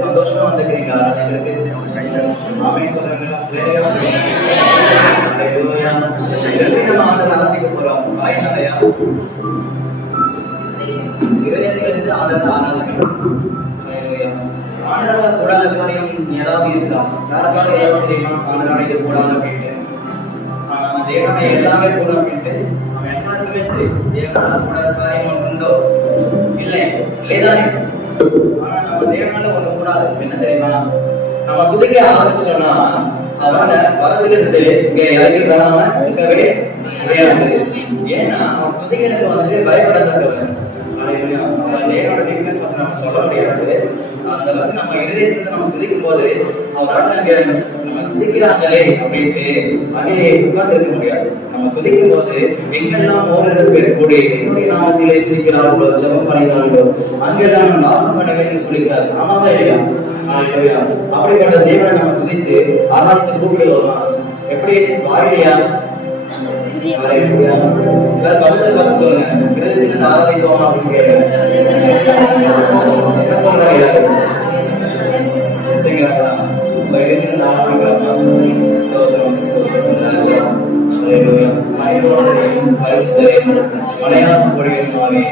சந்தோஷமா வந்துக்கிறீங்க ஆராதனைக்கு. ஆமென் சொல்றீங்களா? நம்ம ஆண்டவரை ஆராதிக்க போறோம். வாயினாலயா இதயத்திலிருந்து ஆண்டவரை ஆராதிக்கணும். ஆண்டவரால கூடாத காரியம் ஏதாவது இருக்கா? யாருக்காவது ஏதாவது தெரியுமா ஆண்டவரால இது கூடாது அப்படின்ட்டு? நம்ம தேவனுடைய எல்லாமே கூடும் அப்படின்ட்டு நம்ம எல்லாருக்குமே தெரியும். தேவனால கூடாத காரியம் உண்டோ? இல்லை, இல்லைதானே? ஆனா நம்ம தேவனால ஒண்ணு கூடாது. என்ன தெரியுமா? நம்ம துதிக்க ஆரம்பிச்சிட்டோம்னா அவன வரத்திலிருந்து இங்க இறங்கி வராம இருக்கவே முடியாது. ஏன்னா அவன் துதிக்கிறதுக்கு வந்துட்டு பயப்படத்தக்கவன். தேவனோட வீக்னஸ் நம்ம சொல்ல முடியாது. அந்த அளவுக்கு நம்ம இதயத்திலிருந்து நம்ம துதிக்கும் போது அவரால் அங்க நம்ம துதிக்கிறாங்களே அப்படின்ட்டு அங்கே உட்கார்ந்து இருக்க முடியாது. நம்ம துதிக்கும் போது எங்கெல்லாம் ஓரிரு பேர் கூடி என்னுடைய நாமத்திலே துதிக்கிறார்களோ ஜெபம் பண்ணுகிறார்களோ அங்கெல்லாம் நம்ம நாசம் பண்ணுவேன்னு சொல்லிக்கிறார். ஆமாவா இல்லையா? அப்படிப்பட்ட தேவனை நம்ம துதித்து ஆராதித்து கூப்பிடுவோமா? எப்படி? வாயிலையா? எல்லாரும் பக்கத்துல பார்த்து சொல்லுங்க. இருதயத்துல ஆராதிப்போமா அப்படின்னு கேட்க என்ன சொல்றாங்க எல்லாரும்? செய்கிறாங்களா? இருதயத்துல ஆராதிக்கிறாங்களா? பரிசுத்தரே மலையாள பொழியுமாவே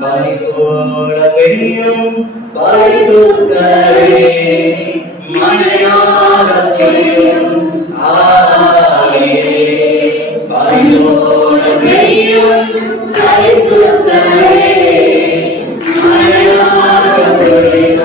பனி போல பெய்யும் பரிசுத்தரே மலையாள பொழியும் ஆவியே பனி போல பெய்யும் பரிசுத்தரே மலையாள பொழியும்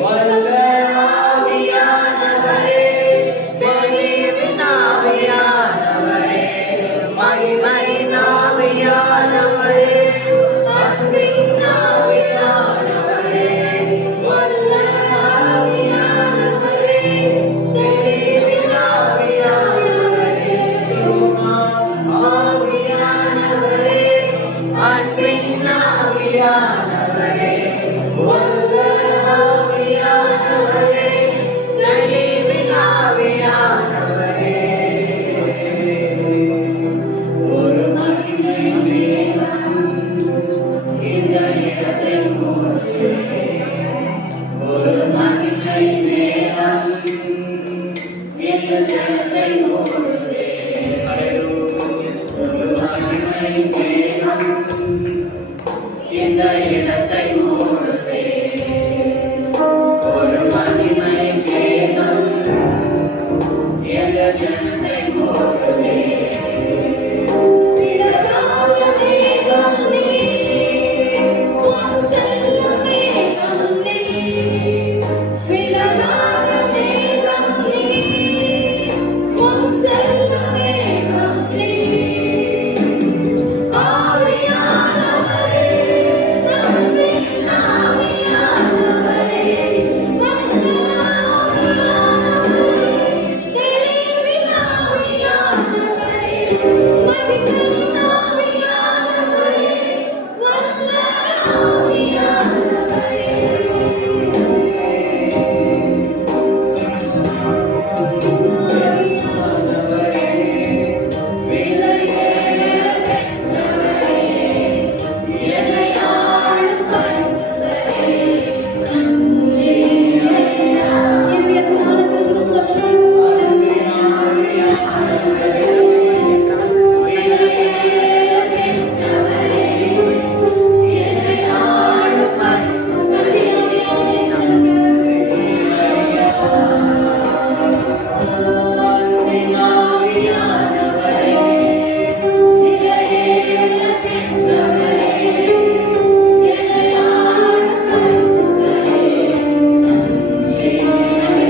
வல்ல ஆவியானவரே, தெளிவின் ஆவியானவரே, மகிமையின் ஆவியானவரே, அன்பின் ஆவியானவரே, வல்ல ஆவியானவரே, தெளிவின் ஆவியானவரே, ஆவியானவரே, அன்பின் ஆவியானவரே, வல்ல ஆவியானவரே, தெளிவின் ஆவியானவரே. ஒரு மகிமை மேகம் இந்த இடத்தை மூடுதே, ஒரு மகிமை மேகம் இந்த ஜனத்தை மூடுதே. ஒரு மகிமை மேகம் இந்த இடத்தை மூடுதே, ஒரு மகிமை மேகம் இந்த ஜனத்தை மூடுதே. விலகாத மேகம் நீ, உன் செல்லும் மேகம் நீ. விலகாத மேகம் நீ, உன் செல்லும் மேகம் நீ. ஆவியானவரே, அன்பின் ஆவியானவரே, வல்ல ஆவியானவரே, தெளிவின் ஆவியானவரே, மகிமையின் ஆவியானவரே, வல்ல ஆவியானவரே. விலையேற பெற்றவரே, என்னை ஆளும் பரிசுத்தரே, நன்றி ஐயா. இதயத்தினால திரும்ப சொல்லுங்கள். விலையேற பெற்றவரே, என்னை ஆளும் பரிசுத்தரே, ஆவியானவரே சொல்லுங்கள். அன்பின் ஆவியானவரே, விலையேற பெற்றவரே, என்னை ஆளும் பரிசுத்தரே, நன்றி. அன்பின்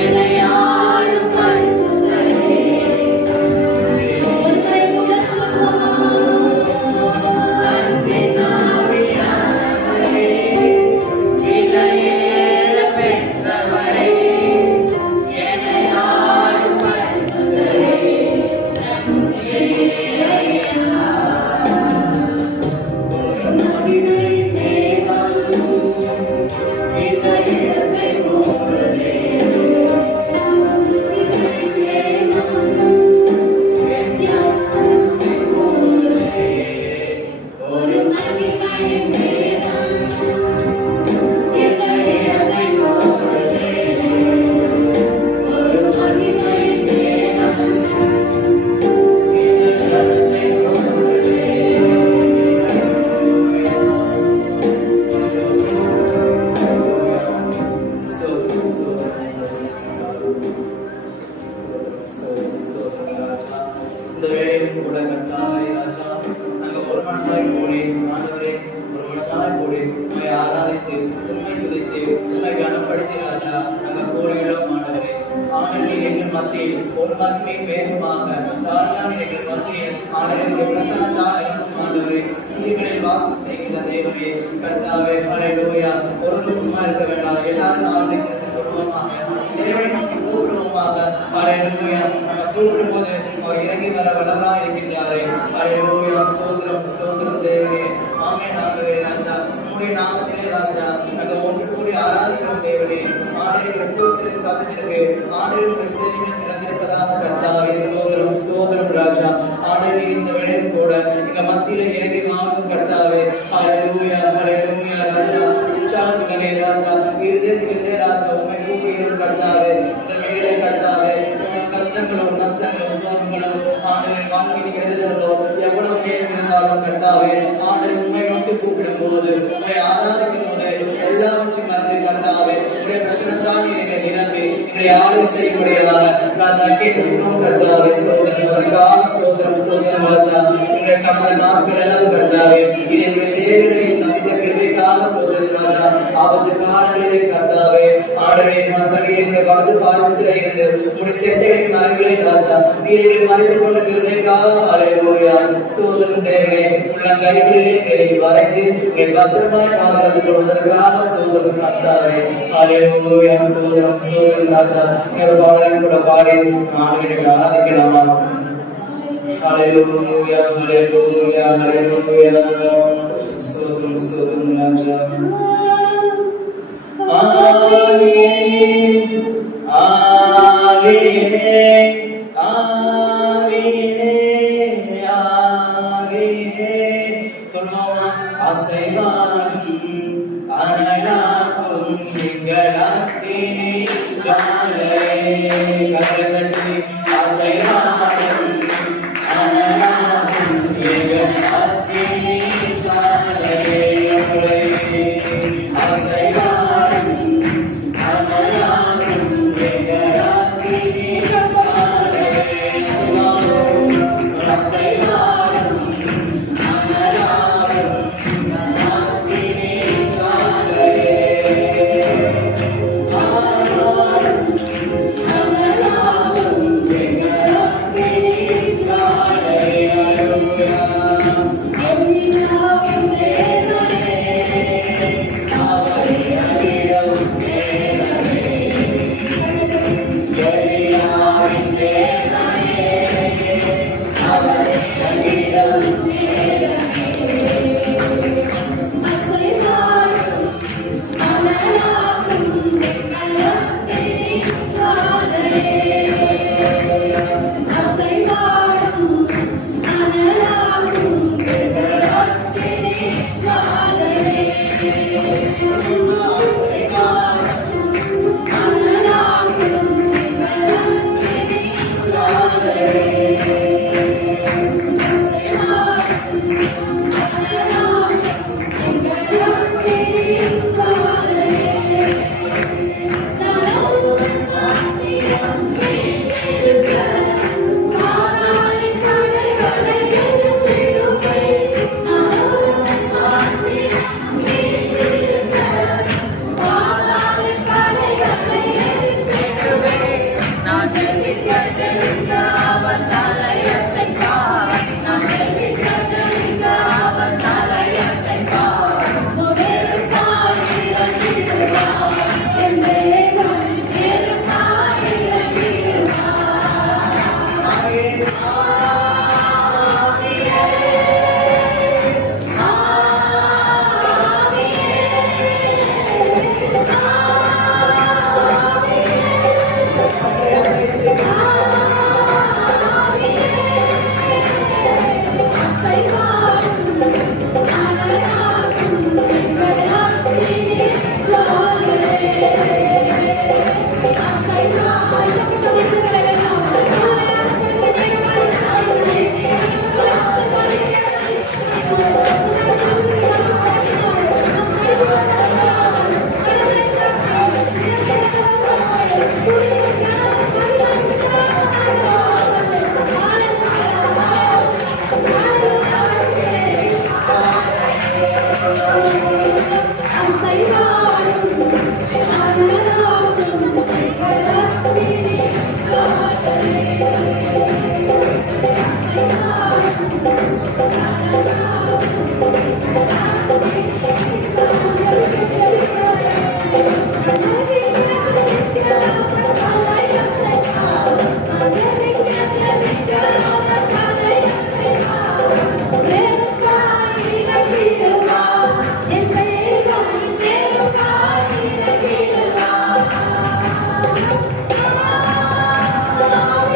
என்னை ஆளும் பரிசுத்தரே. ஒரு கை கூட சொல்லுமா? அன்பின் ஆவியானவரே, விலையேற பெற்றவரே, என்னை ஆளும் பரிசுத்தரே. நன்றி ஐயா. ஒரு மகிமை மேகம் இந்த இடத்தை மூடுதே, மகிமை மேகம் இந்த இடத்தை மூடுதே. ஒரு மகிமை மேகம் இந்த இடத்தை மூடுதே, ஒரு மகிமை மேகம் இந்த இடத்தை மூடுதே. இந்த வேளையிலும் கூட கர்த்தாவே ராஜா, நாங்கள் ஒரு மனதாய் கூடி ஆண்டவரே, ஒரு மனதாய் கூடி உண்மை ஆராதித்து உண்மை துதித்து உண்மை கனப்படுத்தி ராஜா நாங்கள் கூறுகிறோம் ஆண்டவரே. ஆண்டவரே எங்கள் மத்தியில் ஒரு மகிமை வேகமாக ராஜா எங்கள் மத்தியில் ஆண்டவருடைய பிரசன்னத்தால் இருக்கும் ஆண்டவரே. உயிர்களில் வாசம் செய்கின்ற தேவனே கர்த்தாவே, ஹல்லேலூயா. ஒருவரும் சும்மா இருக்க வேண்டாம், எல்லாரும் நாளை திறந்து சொல்லுவோமாக, தேவனை நோக்கி கூப்பிடுவோமாக. ஹல்லேலூயா. நம்ம கூப்பிடும் போது அவர் இறங்கி வர வல்லவராய் இருக்கின்றாரே. ஹல்லேலூயா. ஸ்தோத்திரம் ஸ்தோத்திரம் தேவனே. ஆமென் ஆண்டவரே ராஜா, உம்முடைய நாமத்திலே ராஜா நாங்கள் ஒன்று கூடி ஆராதிக்கிறோம் தேவனே. ஆண்டவருடைய கூட்டத்தின் சத்தத்திற்கு ஆண்டவருடைய சேவைகள் திறந்திருப்பதாக கர்த்தாவே. ஸ்தோத்திரம் ஸ்தோத்திரம் ராஜா. ஆண்டவரே இந்த வேளையில் கூட எங்க மத்தியில இறங்கி வாங்கும் கர்த்தாவே. ஹல்லேலூயா ஹல்லேலூயா ராஜா. உற்சாகத்துடனே ராஜா, இருதயத்திலிருந்தே ராஜா உம்மை கூப்பிடும் கர்த்தாவே. இந்த வேளை கர்த்தாவே, கஷ்டங்களோ சோதனைகளோ ஆண்டவரை வாழ்க்கையில் எழுதுதலோ எவ்வளவு நேரம் இருந்தாலும் கர்த்தாவே, ஆண்டவரை உண்மை நோக்கி கூப்பிடும் போது உங்களை ஆராதிக்கும் போது எல்லாவற்றையும் மறந்து கர்த்தாவே உடைய பிரசனத்தான் எங்களை நிரம்பி எங்களை ஆளுகை செய்யும்படியாக ராஜா கேட்கிறோம் கர்த்தாவே. ஸ்தோத்திரம் அதற்காக ஸ்தோத்திரம் ஸ்தோத்திரம் ராஜா. எங்களை கடந்த நாட்கள் எல்லாம் கர்த்தாவே இது எங்களை தேவனை சந்தித்த கிருபைக்காக ஸ்தோத்திரம் ராஜா. ஆபத்து காலங்களிலே கர்த்தாவே ஆண்டவரே நான் சொல்லி எங்களுடைய வலது பாரிசத்திலே இருந்து உடைய செட்டைகளின் மரங்களை ராஜா நீரை மறைத்துக் கொண்ட கிருபைக்காக ஹல்லேலூயா. ஸ்தோத்திரம் தேவனே உள்ளங்கைகளிலே எங்களை வரைந்து எங்களை பத்திரமாய் பாதுகாத்துக் கொள்வதற்காக ஸ்தோத்திரம் கர்த்தாவே ஹல்லேலூயா. ஸ்தோத்திரம் ஸ்தோத்திரம் ராஜா. இந்த பாடலை கூட பாடி ஆண்டவரை ஆராதிக்கலாமா? ஹல்லேலூயா ஹல்லேலூயா ஹல்லேலூயா. ஸ்தோத்திரம் ஸ்தோத்திரம் ராஜா. ஆவே ஆவே ஆவே ஆவே சொல்லுவோமா? அசைவாடும் அனலாக்கும் எங்களாக்கினே ஜாலையே கரதட்டி அசைவாடும் அனலாக்கும் எங்களாக்கினே ஜாலையே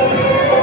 Yeah.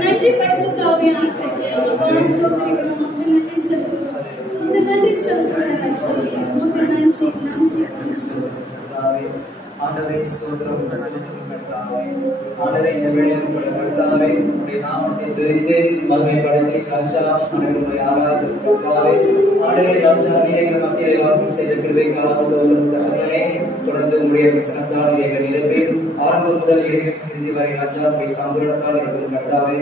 நன்றி பரிசுத்த ஆவியானவரே. அப்பா ஸ்தோத்திரிக்கிறோம். உமக்கு நன்றி செலுத்துகிறோம். உமக்கு நன்றி செலுத்துகிறோம் ராஜா. உமக்கு நன்றி நன்றி நன்றி. ஆண்டவரே ஸ்தோத்திரம் ஸ்தோத்திரம் கர்த்தாவே. ஆண்டவரே இந்த வேளையில் கூட கர்த்தாவே உம்முடைய நாமத்தை துதித்து மகிமைப்படுத்தி ராஜா ஆண்டவரை ஆராய்ந்து கர்த்தாவே. ஆண்டவரே ராஜா நீர் எங்கள் மத்தியிலே வாசம் செய்த கிருபைக்காக ஸ்தோத்திரம் தகப்பனே. தொடர்ந்து உம்முடைய பிரசன்னத்தால் நீர் எங்களை நிரப்பி ஆரம்பம் முதல் இறுதி வரை ராஜா உம்முடைய சம்பூரணத்தால் இருக்கும் கர்த்தாவே.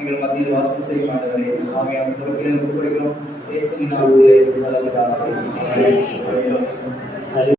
எங்கள் மத்தியில் வாசம் செய்யும் ஆண்டவரே ஆகிய பொறுப்பிலே ஒப்புக்கொடுக்கிறோம். இயேசுவின் நாமத்திலே நல்ல பிதாவே. ஆமென்.